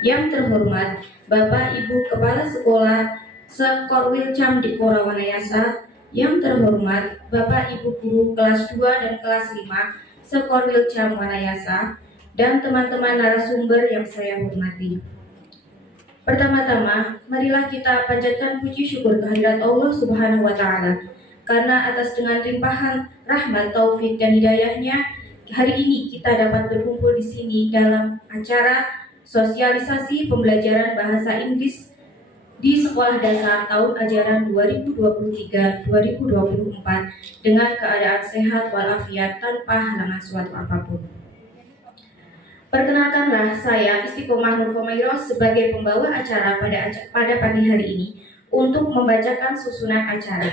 Yang terhormat Bapak Ibu Kepala Sekolah Sekorwil Cam Dipora Wanayasa, yang terhormat Bapak Ibu Guru kelas 2 dan kelas 5 Sekorwil Cam Wanayasa, dan teman-teman narasumber yang saya hormati. Pertama-tama, marilah kita panjatkan puji syukur kehadirat Allah Subhanahu wa Ta'ala, karena atas dengan limpahan rahmat, taufik, dan hidayahnya, hari ini kita dapat berkumpul di sini dalam acara sosialisasi pembelajaran bahasa Inggris di sekolah dasar tahun ajaran 2023-2024 dengan keadaan sehat walafiat tanpa halangan suatu apapun. Perkenalkanlah saya Istiqomah Nur Komairos sebagai pembawa acara pada pagi hari ini untuk membacakan susunan acara.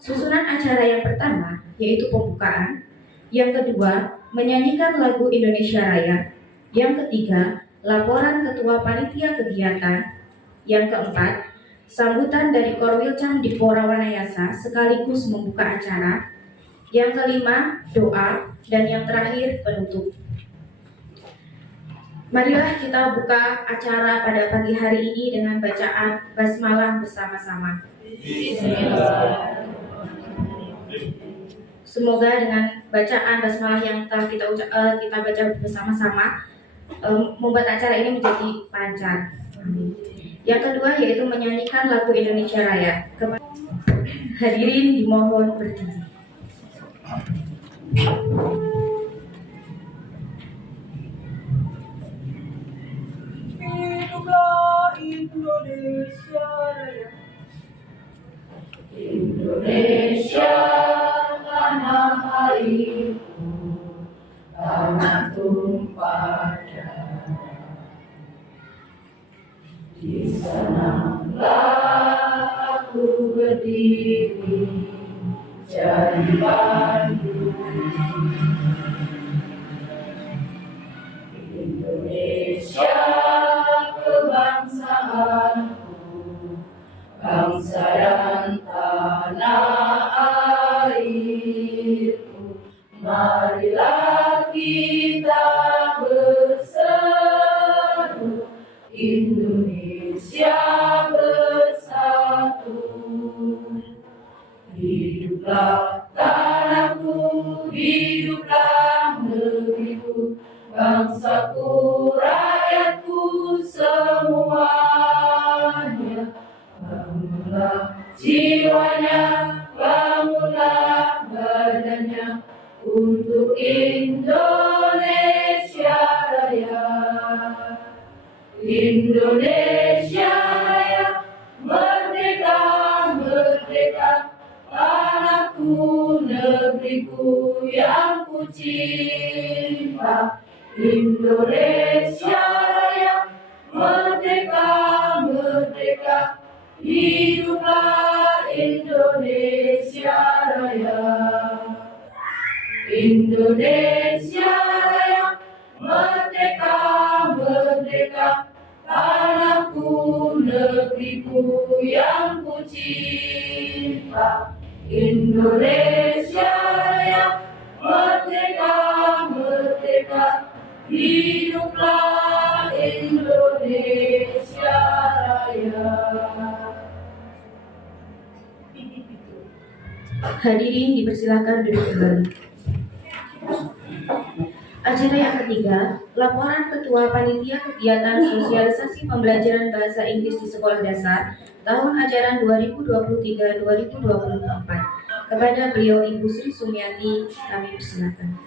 Susunan acara yang pertama yaitu pembukaan, yang kedua menyanyikan lagu Indonesia Raya, yang ketiga laporan ketua panitia kegiatan, yang keempat sambutan dari Korwil Cam Dipora Wanayasa sekaligus membuka acara, yang kelima doa, dan yang terakhir penutup. Marilah kita buka acara pada pagi hari ini dengan bacaan basmalah bersama-sama. Semoga dengan bacaan basmalah yang telah kita baca bersama-sama membuat acara ini menjadi lancar. Yang kedua yaitu menyanyikan lagu Indonesia Raya. Hadirin dimohon berdiri. Hiduplah Indonesia Raya. Indonesia tanah airku, tanah tumpah darah. Di sanalah aku berdiri jadi pandu. Indonesia kebangsaanku, bangsa dan tanah airku. Marilah kita berseru, Indonesia bersatu. Hiduplah tanahku, hiduplah negeriku, bangsaku, rakyatku semuanya. Bangunlah jiwanya, bangunlah badannya untuk Indonesia Raya. Indonesia Raya, merdeka, merdeka, tanahku, negeriku yang ku cinta. Indonesia Raya, merdeka, merdeka, hiduplah Indonesia Raya. Indonesia Raya, merdeka, merdeka, tanahku, negeriku yang ku cinta. Indonesia Raya, merdeka, merdeka, hiduplah Indonesia Raya. Hadirin dipersilakan duduk kembali. Acara yang ketiga, laporan Ketua Panitia Kegiatan Sosialisasi Pembelajaran Bahasa Inggris di Sekolah Dasar tahun ajaran 2023-2024. Kepada beliau Ibu Sri Sumiati, kami persilakan.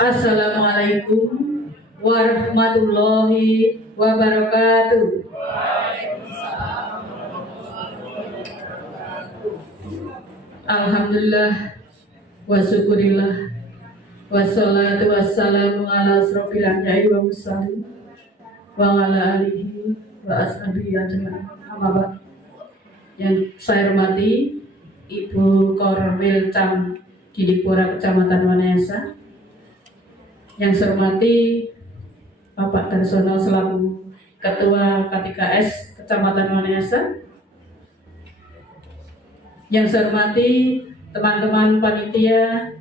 Assalamualaikum warahmatullahi wabarakatuh. Alhamdulillah wa syukurillah wassalatu wassalamu ala asrofil anbiya'i wa mursalin wa ala alihi wa ashabihi ajma'in. Amma ba'd. Yang saya hormati Ibu Korwil Cam Dipora Kecamatan Wanayasa, yang saya hormati Bapak Darsono selaku Ketua K3S Kecamatan Wanayasa, Yang saya hormati teman-teman panitia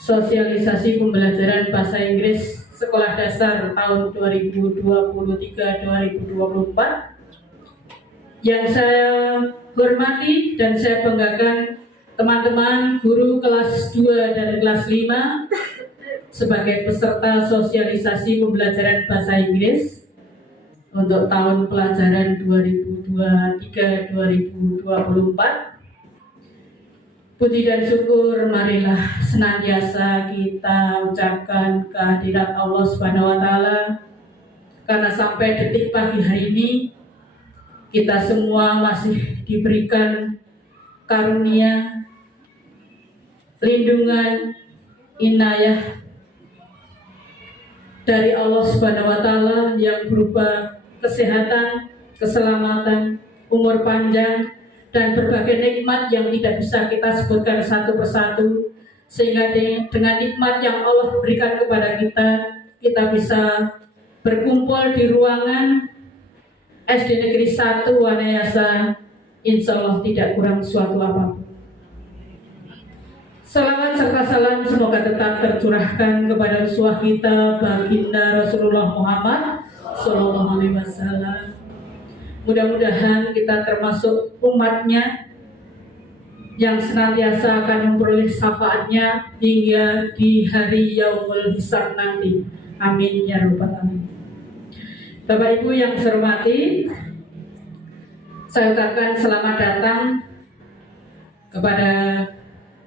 sosialisasi pembelajaran bahasa Inggris Sekolah Dasar tahun 2023-2024. Yang saya hormati dan saya banggakan teman-teman guru kelas 2 dan kelas 5 sebagai peserta sosialisasi pembelajaran bahasa Inggris untuk tahun pelajaran 2023-2024. Puji dan syukur marilah senantiasa kita ucapkan kehadirat Allah Subhanahu wa taala, karena sampai detik pagi hari ini kita semua masih diberikan karunia, lindungan, inayah dari Allah Subhanahu wa taala yang berupa kesehatan, keselamatan, umur panjang, dan berbagai nikmat yang tidak bisa kita sebutkan satu persatu, sehingga dengan nikmat yang Allah berikan kepada kita bisa berkumpul di ruangan SD Negeri 1 Wanayasa, insya Allah tidak kurang suatu apapun. Salawat serta salam semoga tetap tercurahkan kepada uswah kita baginda Rasulullah Muhammad Sallallahu Alaihi Wasallam. Mudah-mudahan kita termasuk umatnya yang senantiasa akan memperoleh syafaatnya hingga di hari Yaumul Hisab nanti. Amin ya rabbal alamin. Bapak Ibu yang saya hormati, saya ucapkan selamat datang kepada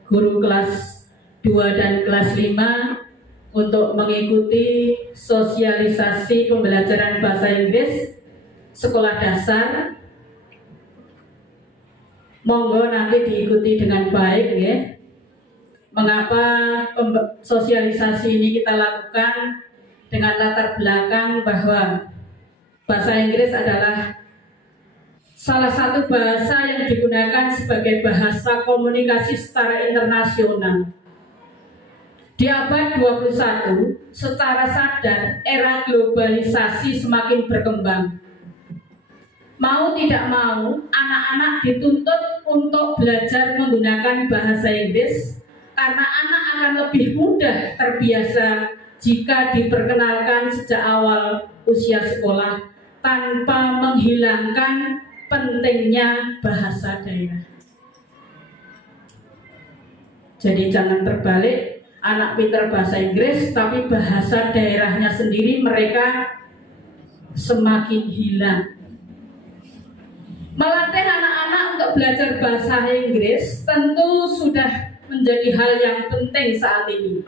guru kelas 2 dan kelas 5 untuk mengikuti sosialisasi pembelajaran bahasa Inggris sekolah dasar. Monggo nanti diikuti dengan baik ya. Mengapa sosialisasi ini kita lakukan dengan latar belakang bahwa bahasa Inggris adalah salah satu bahasa yang digunakan sebagai bahasa komunikasi secara internasional. Di abad 21, secara sadar era globalisasi semakin berkembang. Mau tidak mau, anak-anak dituntut untuk belajar menggunakan bahasa Inggris karena anak akan lebih mudah terbiasa jika diperkenalkan sejak awal usia sekolah tanpa menghilangkan pentingnya bahasa daerah. Jadi jangan terbalik, anak pintar bahasa Inggris tapi bahasa daerahnya sendiri mereka semakin hilang. Melatih anak-anak untuk belajar bahasa Inggris tentu sudah menjadi hal yang penting saat ini.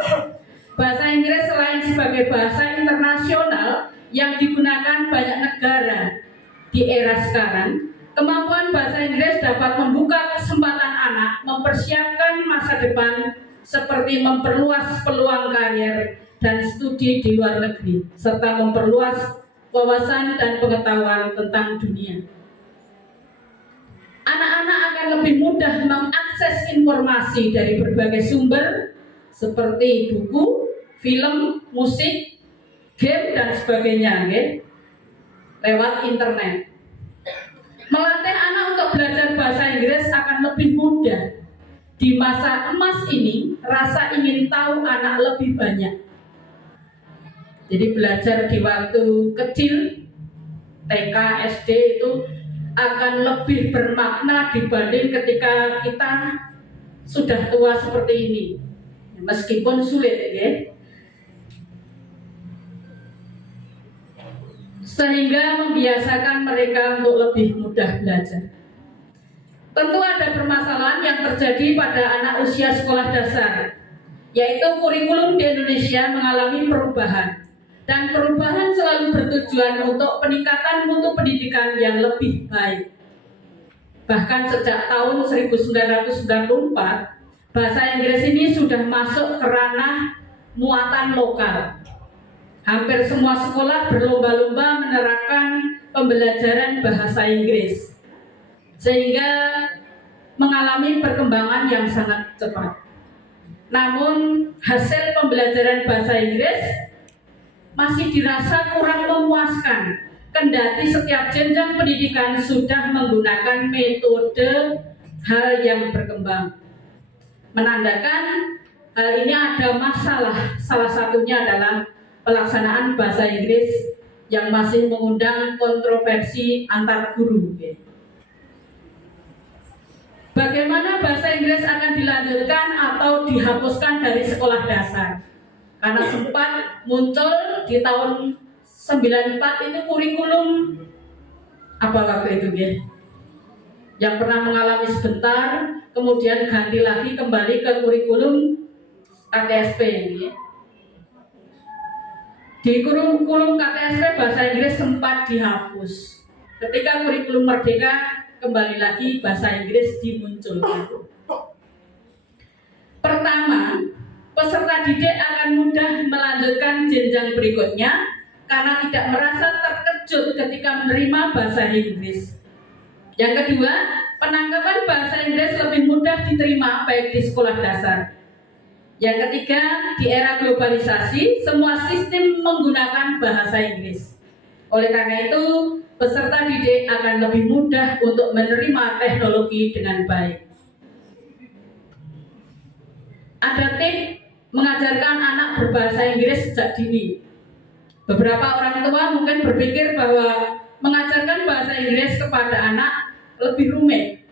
Bahasa Inggris selain sebagai bahasa internasional yang digunakan banyak negara di era sekarang, kemampuan bahasa Inggris dapat membuka kesempatan anak mempersiapkan masa depan seperti memperluas peluang karier dan studi di luar negeri, serta memperluas wawasan dan pengetahuan tentang dunia. Anak-anak akan lebih mudah mengakses informasi dari berbagai sumber seperti buku, film, musik, game, dan sebagainya lewat internet. Melatih anak untuk belajar bahasa Inggris akan lebih mudah. Di masa emas ini, rasa ingin tahu anak lebih banyak. Jadi belajar di waktu kecil, TK, SD itu akan lebih bermakna dibanding ketika kita sudah tua seperti ini. Meskipun sulit sehingga membiasakan mereka untuk lebih mudah belajar. Tentu ada permasalahan yang terjadi pada anak usia sekolah dasar, yaitu kurikulum di Indonesia mengalami perubahan. Dan perubahan selalu bertujuan untuk peningkatan mutu pendidikan yang lebih baik. Bahkan sejak tahun 1994, bahasa Inggris ini sudah masuk ke ranah muatan lokal. Hampir semua sekolah berlomba-lomba menerapkan pembelajaran bahasa Inggris, sehingga mengalami perkembangan yang sangat cepat. Namun hasil pembelajaran bahasa Inggris masih dirasa kurang memuaskan, kendati setiap jenjang pendidikan sudah menggunakan metode hal yang berkembang, menandakan hal ini ada masalah. Salah satunya adalah pelaksanaan bahasa Inggris yang masih mengundang kontroversi antar guru. Bagaimana bahasa Inggris akan dilanjutkan atau dihapuskan dari sekolah dasar? Karena sempat muncul di tahun 94 itu kurikulum apa waktu itu ya? Yang pernah mengalami sebentar, kemudian ganti lagi kembali ke kurikulum KTSP ini ya. Di kurikulum KTSP bahasa Inggris sempat dihapus. Ketika kurikulum Merdeka kembali lagi bahasa Inggris dimunculkan. Pertama, peserta didik akan mudah melanjutkan jenjang berikutnya karena tidak merasa terkejut ketika menerima bahasa Inggris. Yang kedua, penangkapan bahasa Inggris lebih mudah diterima baik di sekolah dasar. Yang ketiga, di era globalisasi, semua sistem menggunakan bahasa Inggris. Oleh karena itu, peserta didik akan lebih mudah untuk menerima teknologi dengan baik. Ada tips mengajarkan anak berbahasa Inggris sejak dini. Beberapa orang tua mungkin berpikir bahwa mengajarkan bahasa Inggris kepada anak lebih rumit,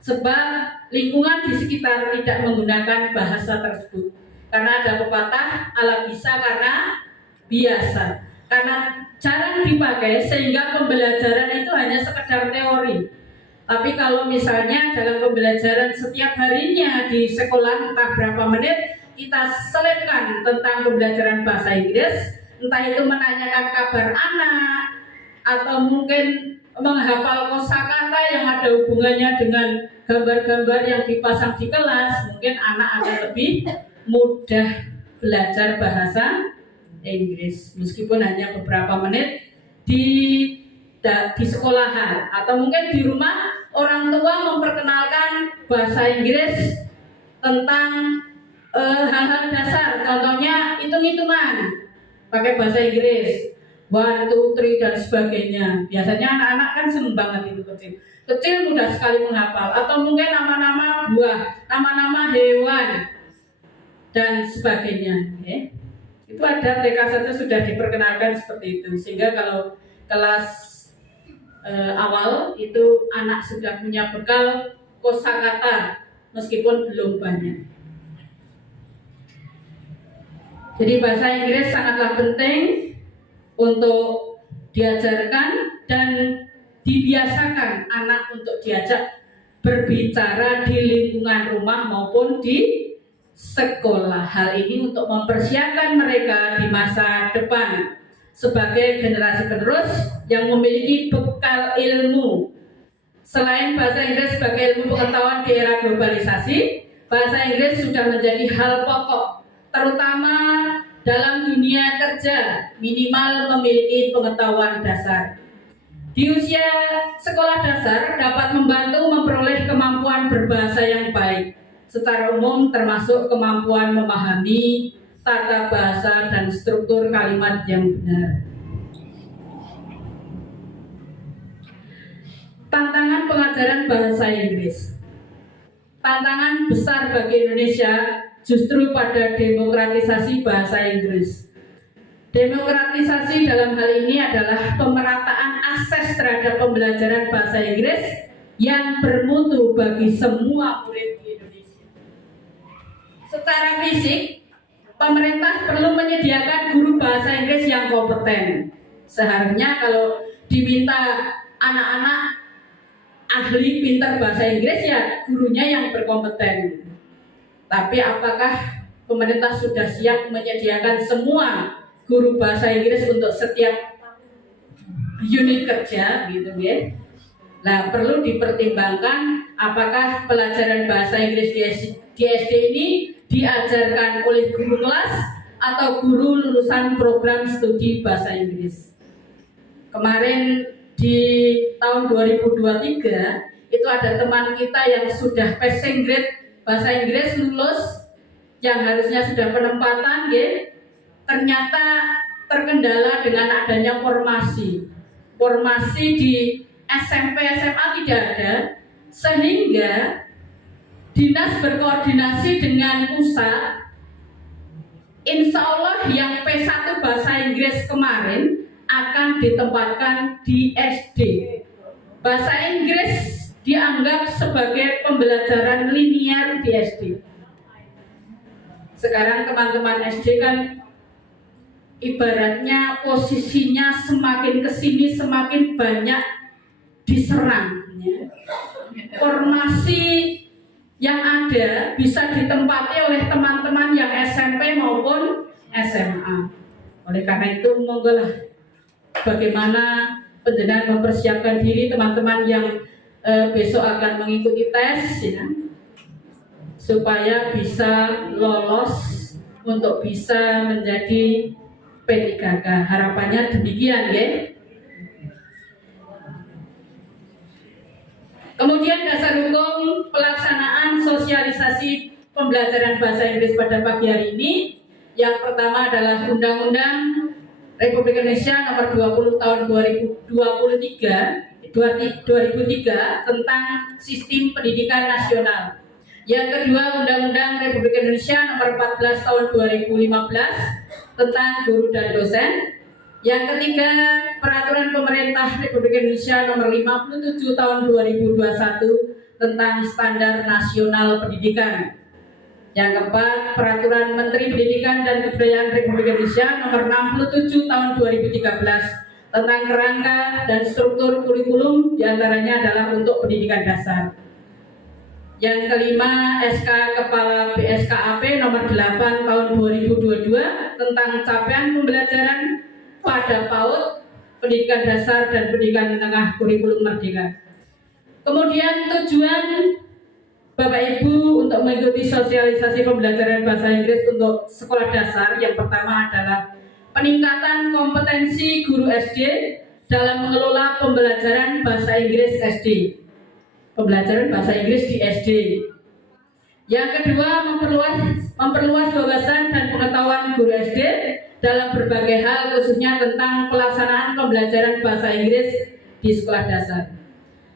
sebab lingkungan di sekitar tidak menggunakan bahasa tersebut. Karena ada pepatah, ala bisa karena biasa. Karena jarang dipakai sehingga pembelajaran itu hanya sekedar teori. Tapi kalau misalnya dalam pembelajaran setiap harinya di sekolah entah berapa menit kita selipkan tentang pembelajaran bahasa Inggris, entah itu menanyakan kabar anak atau mungkin menghafal kosakata yang ada hubungannya dengan gambar-gambar yang dipasang di kelas, mungkin anak akan lebih mudah belajar bahasa Inggris meskipun hanya beberapa menit di sekolahan atau mungkin di rumah orang tua memperkenalkan bahasa Inggris tentang hal-hal dasar, contohnya hitung-hitungan pakai bahasa Inggris 1, 2, 3 dan sebagainya. Biasanya anak-anak kan seneng banget itu kecil mudah sekali menghafal, atau mungkin nama-nama buah, nama-nama hewan dan sebagainya. Itu ada TK saja sudah diperkenalkan seperti itu, sehingga kalau kelas awal itu anak sudah punya bekal kosakata meskipun belum banyak. Jadi bahasa Inggris sangatlah penting untuk diajarkan dan dibiasakan anak untuk diajak berbicara di lingkungan rumah maupun di sekolah. Hal ini untuk mempersiapkan mereka di masa depan sebagai generasi penerus yang memiliki bekal ilmu. Selain bahasa Inggris sebagai ilmu pengetahuan di era globalisasi, bahasa Inggris sudah menjadi hal pokok, terutama dalam dunia kerja, minimal memiliki pengetahuan dasar. Di usia sekolah dasar dapat membantu memperoleh kemampuan berbahasa yang baik, secara umum termasuk kemampuan memahami tata bahasa dan struktur kalimat yang benar. Tantangan pengajaran bahasa Inggris. Tantangan besar bagi Indonesia justru pada demokratisasi bahasa Inggris. Demokratisasi dalam hal ini adalah pemerataan akses terhadap pembelajaran bahasa Inggris yang bermutu bagi semua murid di Indonesia. Secara fisik, pemerintah perlu menyediakan guru bahasa Inggris yang kompeten. Seharusnya kalau diminta anak-anak ahli pintar bahasa Inggris, ya gurunya yang berkompeten. Tapi apakah pemerintah sudah siap menyediakan semua guru bahasa Inggris untuk setiap unit kerja gitu ya? Nah, perlu dipertimbangkan apakah pelajaran bahasa Inggris di SD ini diajarkan oleh guru kelas atau guru lulusan program studi bahasa Inggris. Kemarin di tahun 2023 itu ada teman kita yang sudah passing grade bahasa Inggris lulus, yang harusnya sudah penempatan ya, ternyata terkendala dengan adanya formasi di SMP SMA tidak ada, sehingga dinas berkoordinasi dengan pusat. Insya Allah yang P1 bahasa Inggris kemarin akan ditempatkan di SD. Bahasa Inggris dianggap sebagai pembelajaran linear di SD. Sekarang teman-teman SD kan ibaratnya posisinya semakin kesini semakin banyak diserang. Formasi yang ada bisa ditempati oleh teman-teman yang SMP maupun SMA. Oleh karena itu, monggolah bagaimana penjenengan mempersiapkan diri teman-teman yang besok akan mengikuti tes, ya, supaya bisa lolos untuk bisa menjadi P3K. Harapannya demikian, ya. Kemudian dasar hukum pelaksanaan sosialisasi pembelajaran bahasa Inggris pada pagi hari ini. Yang pertama adalah Undang-Undang Republik Indonesia Nomor 20 Tahun 2003 tentang Sistem Pendidikan Nasional. Yang kedua, Undang-Undang Republik Indonesia Nomor 14 Tahun 2015 tentang Guru dan Dosen. Yang ketiga, Peraturan Pemerintah Republik Indonesia Nomor 57 Tahun 2021 tentang Standar Nasional Pendidikan. Yang keempat, Peraturan Menteri Pendidikan dan Kebudayaan Republik Indonesia Nomor 67 Tahun 2013 tentang kerangka dan struktur kurikulum, diantaranya adalah untuk pendidikan dasar. Yang kelima, SK Kepala BSKAP Nomor 8 Tahun 2022 tentang capaian pembelajaran pada PAUD, pendidikan dasar dan pendidikan menengah kurikulum merdeka. Kemudian tujuan Bapak Ibu untuk mengikuti sosialisasi pembelajaran bahasa Inggris untuk sekolah dasar yang pertama adalah peningkatan kompetensi guru SD dalam mengelola pembelajaran bahasa Inggris SD. Pembelajaran bahasa Inggris di SD. Yang kedua, memperluas wawasan dan pengetahuan guru SD dalam berbagai hal, khususnya tentang pelaksanaan pembelajaran bahasa Inggris di sekolah dasar.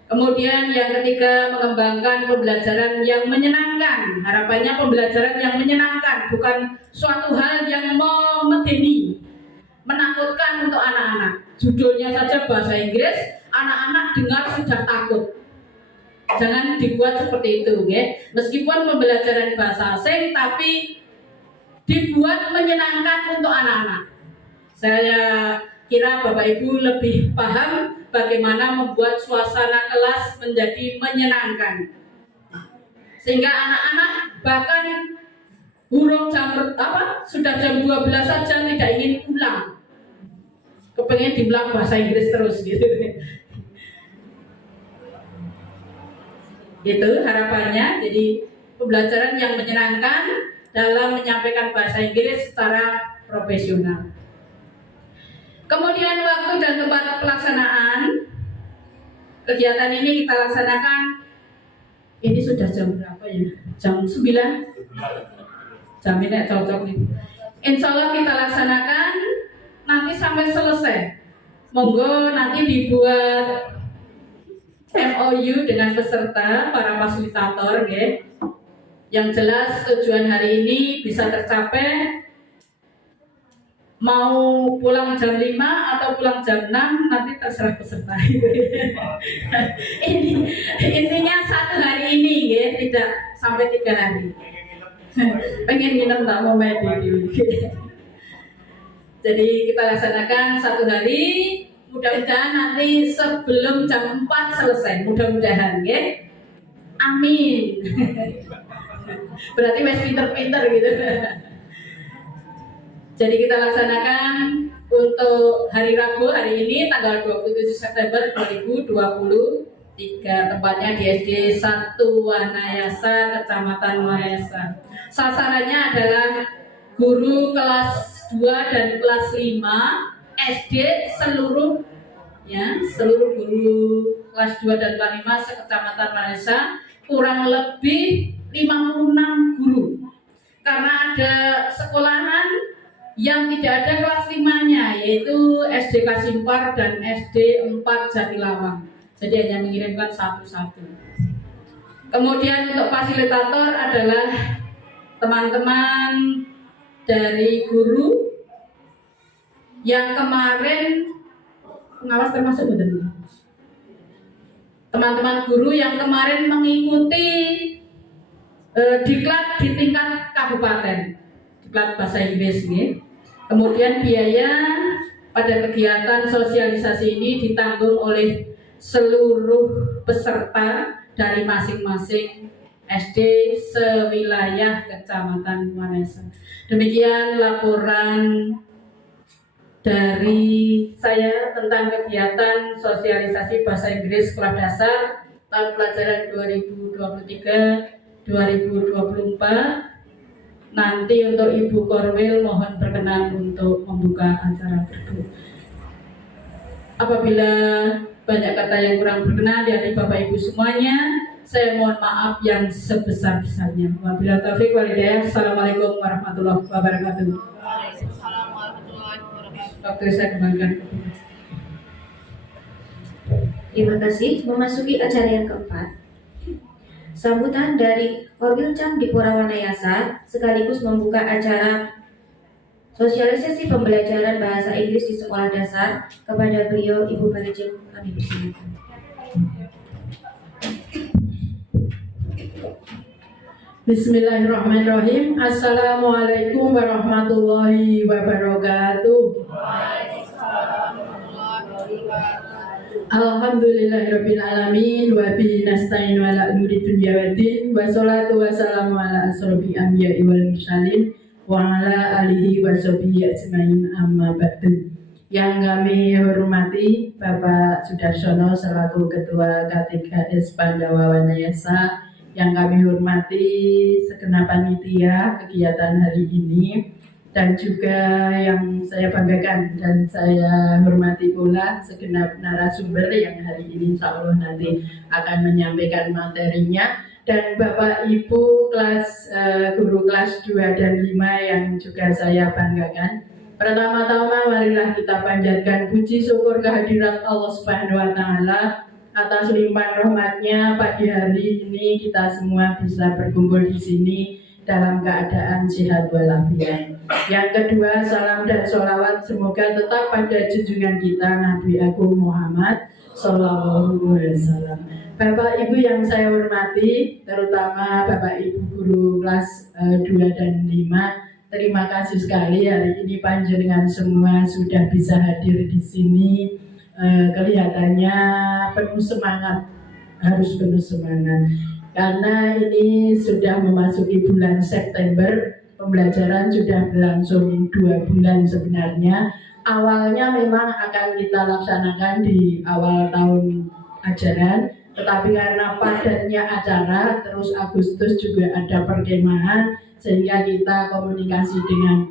Kemudian yang ketiga, mengembangkan pembelajaran yang menyenangkan. Harapannya pembelajaran yang menyenangkan, bukan suatu hal yang memedeni, menakutkan untuk anak-anak. Judulnya saja bahasa Inggris, anak-anak dengar sudah takut. Jangan dibuat seperti itu, ya. Meskipun pembelajaran bahasa asing, tapi dibuat menyenangkan untuk anak-anak. Saya kira Bapak Ibu lebih paham bagaimana membuat suasana kelas menjadi menyenangkan, sehingga anak-anak bahkan sudah jam 12 saja tidak ingin pulang, kepengen dibilang bahasa Inggris terus gitu. Itu harapannya, jadi pembelajaran yang menyenangkan dalam menyampaikan bahasa Inggris secara profesional. Kemudian waktu dan tempat pelaksanaan kegiatan ini kita laksanakan. Ini sudah jam berapa ya? Jam 9. Jam ini cocok nih. Insya Allah kita laksanakan nanti sampai selesai. Monggo nanti dibuat MOU dengan peserta, para fasilitator, ya. Yang jelas tujuan hari ini bisa tercapai. Mau pulang jam 5 atau pulang jam 6 nanti terserah peserta. Intinya satu hari ini, ya, tidak sampai 3 hari. Pengen nginep tak mau main dulu. Jadi kita laksanakan satu hari. Mudah-mudahan nanti sebelum jam 4 selesai. Mudah-mudahan, ya. Amin. Berarti wes pinter-pinter gitu. Jadi kita laksanakan untuk hari Rabu hari ini tanggal 27 September 2023, tempatnya di SD 1 Wanayasa, Kecamatan Wanayasa. Sasarannya adalah guru kelas 2 dan kelas 5 SD seluruh guru kelas 2 dan kelas 5 sekecamatan Wanayasa, kurang lebih 56 guru. Karena ada sekolahan yang tidak ada kelas 5-nya, yaitu SD Kasimpar dan SD 4 Jatilawang. Jadi hanya mengirimkan satu-satu. Kemudian untuk fasilitator adalah teman-teman dari guru yang kemarin pengawas termasuk betul. Teman-teman guru yang kemarin mengikuti diklat di tingkat kabupaten, diklat bahasa Inggris ini. Kemudian biaya pada kegiatan sosialisasi ini ditanggung oleh seluruh peserta dari masing-masing SD sewilayah Kecamatan Wanesa. Demikian laporan dari saya tentang kegiatan sosialisasi bahasa Inggris kelas dasar tahun pelajaran 2023-2024. Nanti untuk Ibu Korwil mohon berkenan untuk membuka acara tersebut. Apabila banyak kata yang kurang berkenan dari Bapak Ibu semuanya, saya mohon maaf yang sebesar-besarnya. Wabillahi taufiq wal hidayah. Assalamualaikum warahmatullahi wabarakatuh. Waalaikumsalam warahmatullahi wabarakatuh. Waktu saya kembalikan. Terima kasih. Memasuki acara yang keempat, sambutan dari Korwil Cam Dipora Wanayasa sekaligus membuka acara sosialisasi pembelajaran bahasa Inggris di sekolah dasar. Kepada beliau, Ibu Manajer, kami persilakan. Bismillahirrahmanirrahim. Assalamualaikum warahmatullahi wabarakatuh. Alhamdulillahirabbil alamin wa bihi nasta'in wa ala umuri dunya waddin wa sholatu wassalamu ala asrofil anbiya'i wal mursalin wa ala alihi wa sahbihi ajmain amma ba'du. Yang kami hormati Bapak Sudarsono selaku Ketua K3S Pandawa Wanayasa, yang kami hormati segenap panitia kegiatan hari ini, dan juga yang saya banggakan dan saya hormati pula segenap narasumber yang hari ini insya Allah nanti akan menyampaikan materinya, dan Bapak Ibu guru kelas 2 dan 5 yang juga saya banggakan. Pertama-tama marilah kita panjatkan puji syukur kehadirat Allah Subhanahu wa Ta'ala atas limpahan rahmatnya. Pagi hari ini kita semua bisa berkumpul di sini dalam keadaan sehat walafiat. Yang kedua, salam dan sholawat semoga tetap pada junjungan kita Nabi Agung Muhammad Sallallahu Alaihi Wasallam. Bapak Ibu yang saya hormati, terutama Bapak Ibu guru kelas 2 dan 5, terima kasih sekali hari ini panjenengan semua sudah bisa hadir di sini. Kelihatannya penuh semangat, harus penuh semangat karena ini sudah memasuki bulan September. Pembelajaran sudah berlangsung 2 bulan sebenarnya. Awalnya memang akan kita laksanakan di awal tahun ajaran, tetapi karena padatnya acara, terus Agustus juga ada perkemahan, sehingga kita komunikasi dengan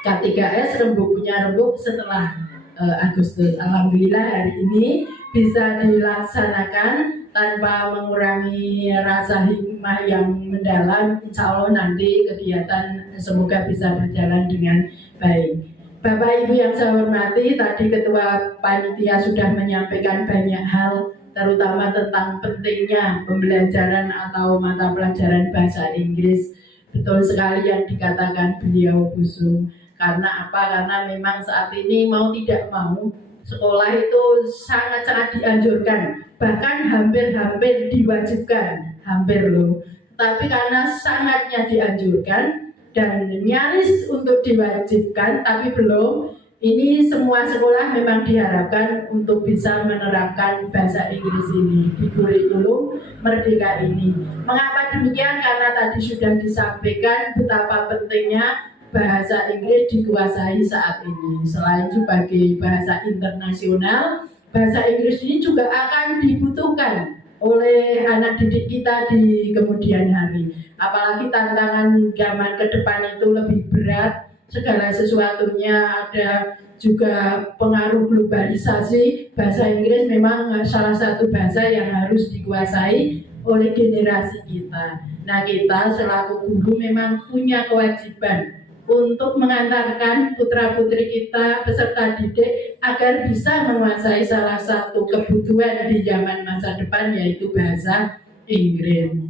K3S rembuk punya rembuk setelah Agustus. Alhamdulillah hari ini bisa dilaksanakan tanpa mengurangi rasa hikmah yang mendalam. Insya Allah nanti kegiatan semoga bisa berjalan dengan baik. Bapak Ibu yang saya hormati, tadi Ketua Panitia sudah menyampaikan banyak hal, terutama tentang pentingnya pembelajaran atau mata pelajaran bahasa Inggris. Betul sekali yang dikatakan beliau Busung. Karena apa? Karena memang saat ini mau tidak mau sekolah itu sangat-sangat dianjurkan, bahkan hampir-hampir diwajibkan, hampir loh. Tapi karena sangatnya dianjurkan dan nyaris untuk diwajibkan, tapi belum. Ini semua sekolah memang diharapkan untuk bisa menerapkan bahasa Inggris ini di kurikulum Merdeka ini. Mengapa demikian? Karena tadi sudah disampaikan betapa pentingnya bahasa Inggris dikuasai saat ini. Selain sebagai bahasa internasional, bahasa Inggris ini juga akan dibutuhkan oleh anak didik kita di kemudian hari. Apalagi tantangan zaman ke depan itu lebih berat, segala sesuatunya ada juga pengaruh globalisasi. Bahasa Inggris memang salah satu bahasa yang harus dikuasai oleh generasi kita. Nah, kita selaku guru memang punya kewajiban untuk mengantarkan putra-putri kita, peserta didik, agar bisa menguasai salah satu kebutuhan di zaman masa depan, yaitu bahasa Inggris.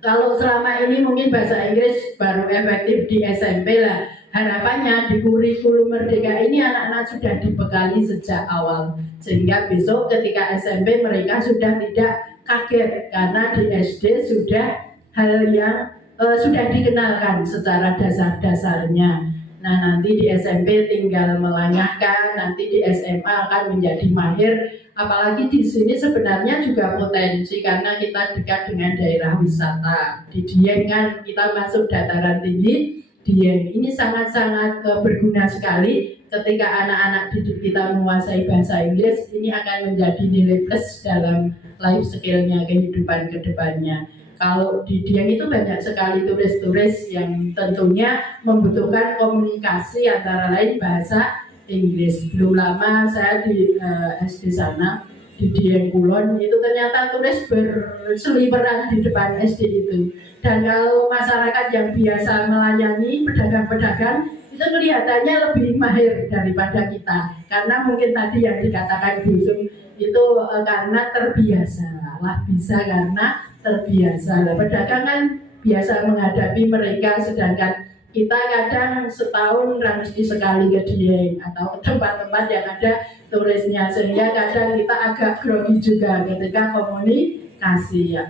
Kalau selama ini mungkin bahasa Inggris baru efektif di SMP lah. Harapannya di kurikulum Merdeka ini anak-anak sudah dibekali sejak awal. Sehingga besok ketika SMP mereka sudah tidak kaget karena di SD sudah hal yang sudah dikenalkan secara dasar-dasarnya. Nah, nanti di SMP tinggal melangkahkan, nanti di SMA akan menjadi mahir. Apalagi di sini sebenarnya juga potensi karena kita dekat dengan daerah wisata. Di Dieng kan kita masuk dataran tinggi, Dieng ini sangat-sangat berguna sekali ketika anak-anak didik kita menguasai bahasa Inggris. Ini akan menjadi nilai plus dalam life skill-nya kehidupan kedepannya. Kalau di Dieng itu banyak sekali turis-turis yang tentunya membutuhkan komunikasi antara lain bahasa Inggris. Belum lama saya di SD sana di Dieng Kulon itu ternyata turis berseliweran di depan SD itu. Dan kalau masyarakat yang biasa melayani pedagang-pedagang itu kelihatannya lebih mahir daripada kita. Karena mungkin tadi yang dikatakan Bu Sum itu karena terbiasa lah, bisa karena terbiasa lah. Pedagang kan biasa menghadapi mereka, sedangkan kita kadang setahun mesti sekali ke Dieng atau ke tempat-tempat yang ada turisnya, sehingga kadang kita agak grogi juga ketika komunikasi ya.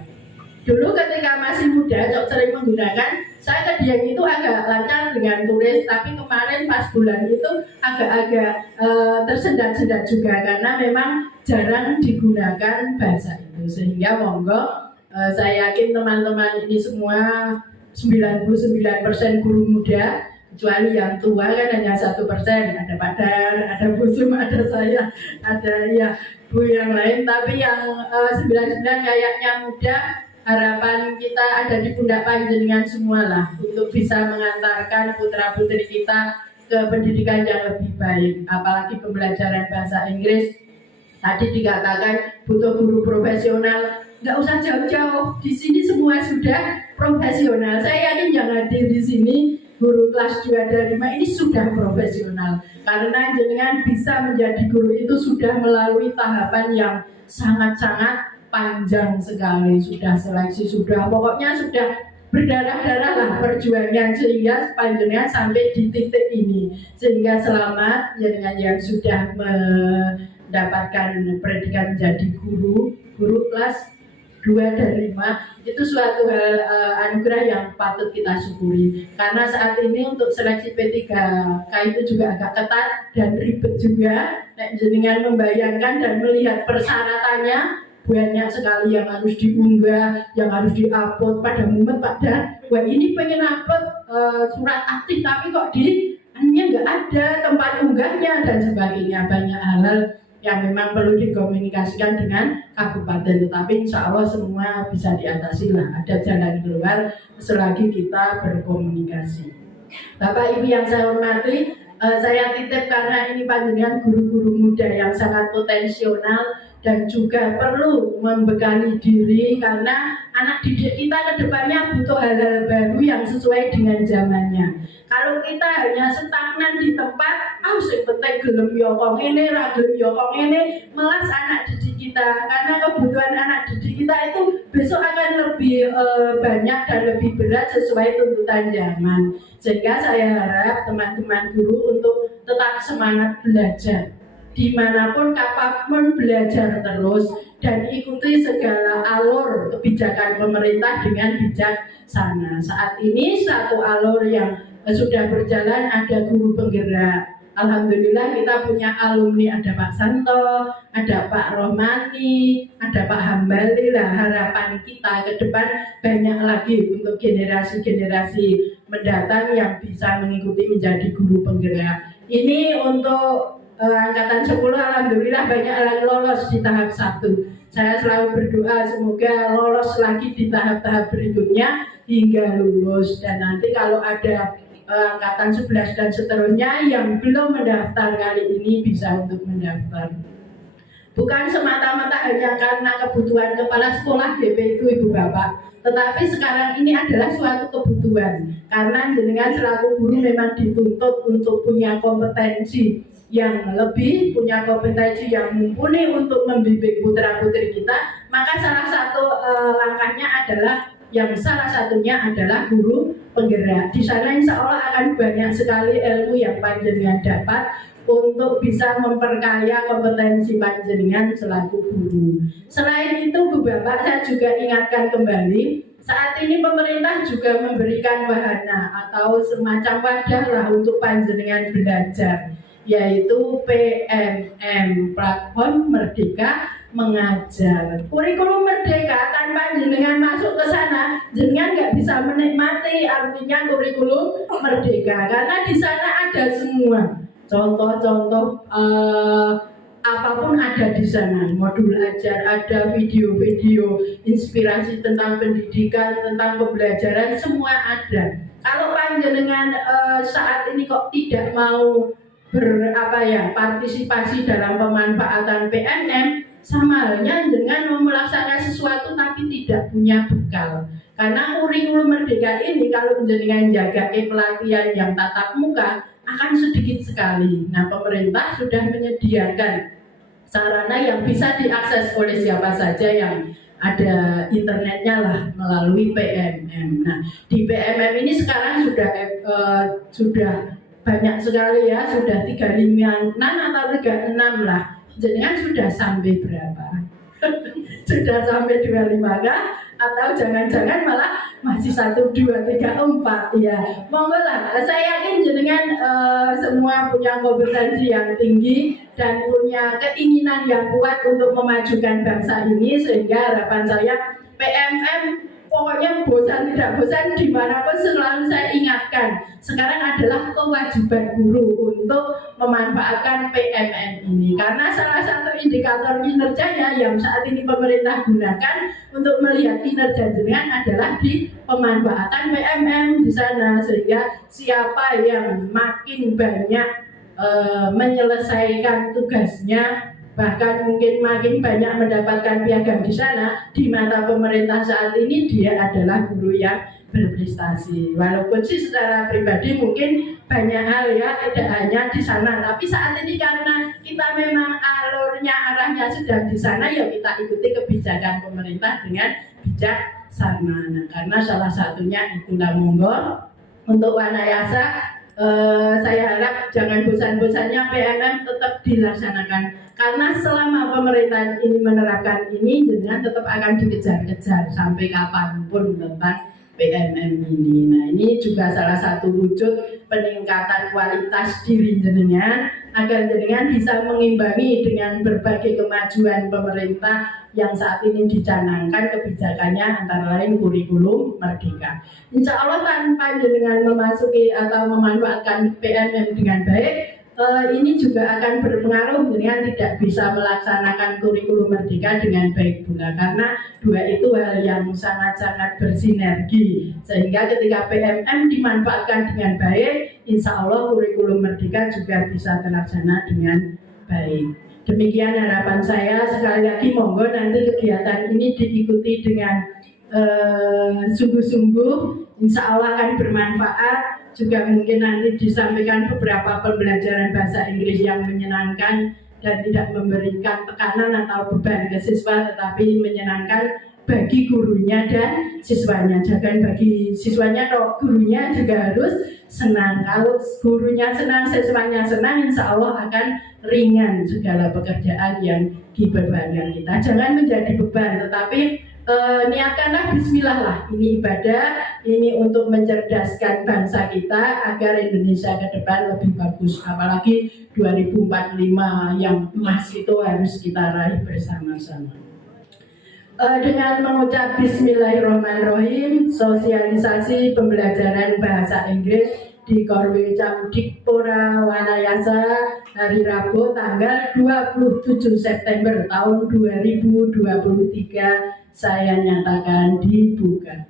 Dulu ketika masih muda, sering menggunakan, saya ke Dieng itu agak lancar dengan turis, tapi kemarin pas bulan itu agak-agak tersendat-sendat juga karena memang jarang digunakan bahasa itu. Sehingga monggo saya yakin teman-teman ini semua 99% guru muda, kecuali yang tua kan hanya 1%. Ada Pak Dar, ada Bu Sum, ada saya, ada ya Bu yang lain. Tapi yang 99 kayaknya muda. Harapan kita ada di pundak panjenengan semua lah untuk bisa mengantarkan putra-putri kita ke pendidikan yang lebih baik. Apalagi pembelajaran bahasa Inggris. Tadi dikatakan butuh guru profesional. Nggak usah jauh-jauh, di sini semua sudah profesional. Saya yakin yang hadir di sini guru kelas 2 dan 5 ini sudah profesional. Karena jenengan bisa menjadi guru itu sudah melalui tahapan yang sangat-sangat panjang sekali. Sudah seleksi, sudah pokoknya sudah berdarah-darah lah perjuangan sehingga panjenengan sampai di titik ini. Sehingga selamat jenengan yang sudah mendapatkan pendidikan menjadi guru kelas 2 dan 5 itu suatu hal anugerah yang patut kita syukuri. Karena saat ini untuk seleksi P3K itu juga agak ketat dan ribet juga. Jenengan membayangkan dan melihat persyaratannya, banyak sekali yang harus diunggah, yang harus diupload. Pada momen Pak Dan, wah ini pengen upload surat aktif tapi kok hanya nggak ada tempat unggahnya dan sebagainya. Banyak hal yang memang perlu dikomunikasikan dengan kabupaten, tetapi insya Allah semua bisa diatasi lah. Ada jalan keluar selagi kita berkomunikasi. Bapak Ibu yang saya hormati, saya titip karena ini panjenengan guru-guru muda yang sangat potensial dan juga perlu membekali diri karena anak didik kita ke depannya butuh hal-hal baru yang sesuai dengan zamannya. Kalau kita hanya stagnan di tempat, sing penting gelem yo kok ngene, ra gelem yo kok ngene, melas anak didik kita karena kebutuhan anak didik kita itu besok akan lebih banyak dan lebih berat sesuai tuntutan zaman. Sehingga saya harap teman-teman guru untuk tetap semangat belajar. Dimanapun kapanpun belajar terus dan ikuti segala alur kebijakan pemerintah dengan bijaksana. Saat ini satu alur yang sudah berjalan ada guru penggerak. Alhamdulillah kita punya alumni, ada Pak Santo, ada Pak Rohmani, ada Pak Hambali lah. Harapan kita ke depan banyak lagi untuk generasi-generasi mendatang yang bisa mengikuti menjadi guru penggerak. Ini untuk angkatan 10 alhamdulillah banyak yang lolos di tahap 1. Saya selalu berdoa semoga lolos lagi di tahap-tahap berikutnya hingga lulus. Dan nanti kalau ada angkatan 11 dan seterusnya yang belum mendaftar kali ini bisa untuk mendaftar. Bukan semata-mata hanya karena kebutuhan kepala sekolah DP itu Ibu Bapak, tetapi sekarang ini adalah suatu kebutuhan. Karena jenengan selaku guru memang dituntut untuk punya kompetensi yang lebih, punya kompetensi yang mumpuni untuk membimbing putra-putri kita. Maka salah satu langkahnya adalah yang salah satunya adalah guru penggerak. Di sana insya Allah akan banyak sekali ilmu yang panjenengan dapat untuk bisa memperkaya kompetensi panjenengan selaku guru. Selain itu, Bu Bapak, saya juga ingatkan kembali, saat ini pemerintah juga memberikan wahana atau semacam wadah lah untuk panjenengan belajar, yaitu PMM, Platform Merdeka Mengajar. Kurikulum Merdeka tanpa jenengan masuk ke sana, jenengan nggak bisa menikmati artinya kurikulum Merdeka, karena di sana ada semua contoh-contoh apapun ada di sana. Modul ajar ada, video-video inspirasi tentang pendidikan, tentang pembelajaran, semua ada. Kalau panjenengan saat ini kok tidak mau partisipasi dalam pemanfaatan PMM, sama halnya dengan mau melaksanakan sesuatu tapi tidak punya bekal. Karena kurikulum Merdeka ini kalau jenengan jaga pelatihan yang tatap muka akan sedikit sekali. Nah, pemerintah sudah menyediakan sarana yang bisa diakses oleh siapa saja yang ada internetnya lah melalui PMM. Nah, di PMM ini sekarang sudah banyak sekali ya, sudah 35 atau 36 lah. Jenengan sudah sampai berapa? Sudah sampai 25 kah? Atau jangan-jangan malah masih 1, 2, 3, 4 ya. Monggo lah, saya yakin jenengan semua punya kompetensi yang tinggi dan punya keinginan yang kuat untuk memajukan bangsa ini, sehingga harapan saya PMM pokoknya bosan tidak bosan dimanapun selalu saya ingatkan, sekarang adalah kewajiban guru untuk memanfaatkan PMM ini, karena salah satu indikator kinerjanya yang saat ini pemerintah gunakan untuk melihat kinerja jenengan adalah di pemanfaatan PMM di sana, sehingga siapa yang makin banyak menyelesaikan tugasnya, bahkan mungkin makin banyak mendapatkan piagam di sana, di mata pemerintah saat ini dia adalah guru yang berprestasi. Walaupun sih secara pribadi mungkin banyak hal ya, tidak hanya di sana, tapi saat ini karena kita memang arahnya sedang di sana, ya kita ikuti kebijakan pemerintah dengan bijaksana. Nah, karena salah satunya itulah, monggo untuk Wanayasa. Saya harap jangan bosan-bosannya PMM tetap dilaksanakan, karena selama pemerintahan ini menerapkan ini, jenengan tetap akan dikejar-kejar sampai kapanpun tentang PMM ini. Nah, ini juga salah satu wujud peningkatan kualitas diri jenengan, agar jenengan bisa mengimbangi dengan berbagai kemajuan pemerintah yang saat ini dicanangkan kebijakannya, antara lain kurikulum Merdeka. Insya Allah tanpa jenengan memasuki atau memanfaatkan PMM dengan baik, ini juga akan berpengaruh dengan tidak bisa melaksanakan kurikulum Merdeka dengan baik pula, karena dua itu hal yang sangat-sangat bersinergi, sehingga ketika PMM dimanfaatkan dengan baik, insya Allah kurikulum Merdeka juga bisa terlaksana dengan baik. Demikian harapan saya. Sekali lagi monggo nanti kegiatan ini diikuti dengan sungguh-sungguh, insya Allah akan bermanfaat. Juga mungkin nanti disampaikan beberapa pembelajaran bahasa Inggris yang menyenangkan dan tidak memberikan tekanan atau beban ke siswa, tetapi menyenangkan bagi gurunya dan siswanya. Jangan bagi siswanya, kalau gurunya juga harus senang. Kalau gurunya senang, siswanya senang, insya Allah akan ringan segala pekerjaan yang dibebankan kita. Jangan menjadi beban, tetapi niatkanlah bismillah lah, ini ibadah, ini untuk mencerdaskan bangsa kita agar Indonesia ke depan lebih bagus, apalagi 2045 yang emas itu harus kita raih bersama-sama. Dengan mengucap bismillahirrahmanirrahim, sosialisasi pembelajaran bahasa Inggris di Korwil Camdikpora Wanayasa hari Rabu tanggal 27 September tahun 2023 saya nyatakan dibuka.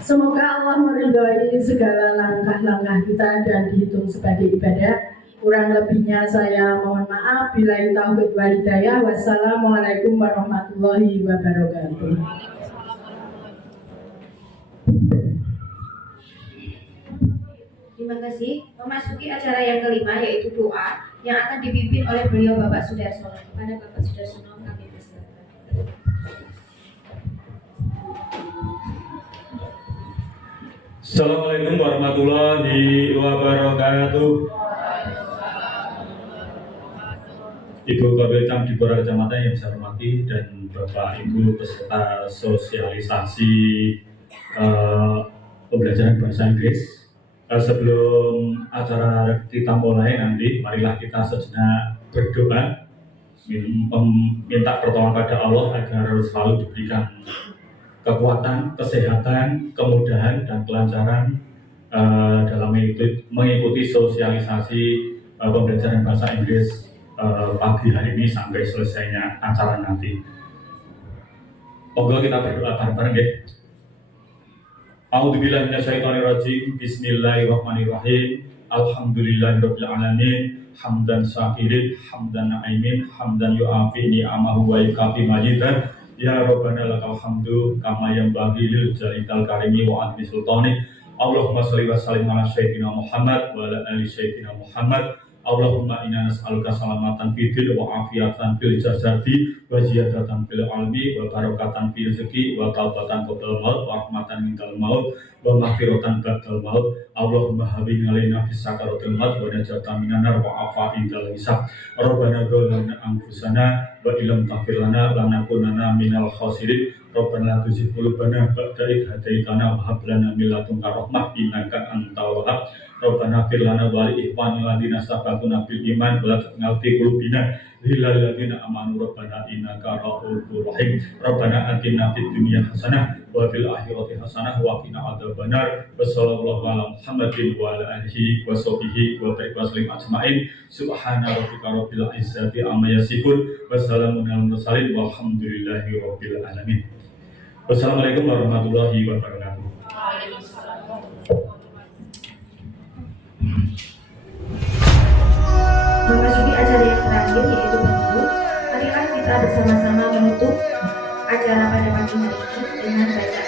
Semoga Allah meridhai segala langkah-langkah kita dan dihitung sebagai ibadah. Kurang lebihnya saya mohon maaf. Billahi taufiq wal hidayah. Wassalamualaikum warahmatullahi wabarakatuh. Terima kasih. Memasuki acara yang kelima, yaitu doa yang akan dipimpin oleh beliau Bapak Sudarsono. Kepada Bapak Sudarsono kami persilakan. Assalamualaikum warahmatullahi wabarakatuh. Ibu Kabel Cam di Blora Kecamatan yang saya hormati dan Bapak Ibu peserta sosialisasi pembelajaran bahasa Inggris. Sebelum acara kita mulai nanti, marilah kita sejenak berdoa, minta pertolongan pada Allah agar selalu diberikan kekuatan, kesehatan, kemudahan, dan kelancaran dalam mengikuti sosialisasi pembelajaran bahasa Inggris pagi hari ini sampai selesainya acara nanti. Monggo kita berdoa bareng-bareng ya. A'udzubillahi minasyaitonirrajim. Bismillahirrahmanirrahim. Alhamdulillahirabbil alamin. Hamdan syakirin, hamdan na'imin, hamdan yu'afi ni'amahu wa yukafi majidan. Ya Rabbana lakal hamdu kama yanbaghi lil jalikal karimi wa azmi sultani. Allahumma shalli wa sallim ala sayyidina Muhammad wa ala ali sayyidina Muhammad. Allahumma inna nas'aluka salamatan fid din wa afiatan fil jasadi wa ziyadatan fil ilmi wa barakatan fil rizqi wa taubatan qabla maut wa rahmatan minal maut wa maghfiratan ba'dal maut. Allahumma habib alaina fis sakaratil maut wa najatan minan nar wa afa'in dal hisab. Rabbana dzallamna anfusana wa illam taghfir lana lanakunanna minal khasirin. Rabbana la tuzigh qulubana ba'da idh hadaitana wa hab lana min ladunka rahmah innaka antal wahhab. Rabbana fir lana wa li ikhwanil ladzina sabaquna bil iman wa la taj'al fi qulubina ghillan lil ladzina amanu rabbana innaka ra'ufur rahim. Rabbana atina fid dunya hasanah wa fil akhirati hasanah wa qina adzabannar. Wassallallahu ala Muhammadin wa ala alihi wa sahbihi wa barik ajmain. Subhana rabbika rabbil izzati amma yasifun wa salamun alal mursalin walhamdulillahi rabbil alamin. Wassalamualaikum warahmatullahi wabarakatuh. Memasuki acara yang terakhir yaitu penutup, marilah kita bersama-sama menutup acara pada pagi hari ini dengan bacaan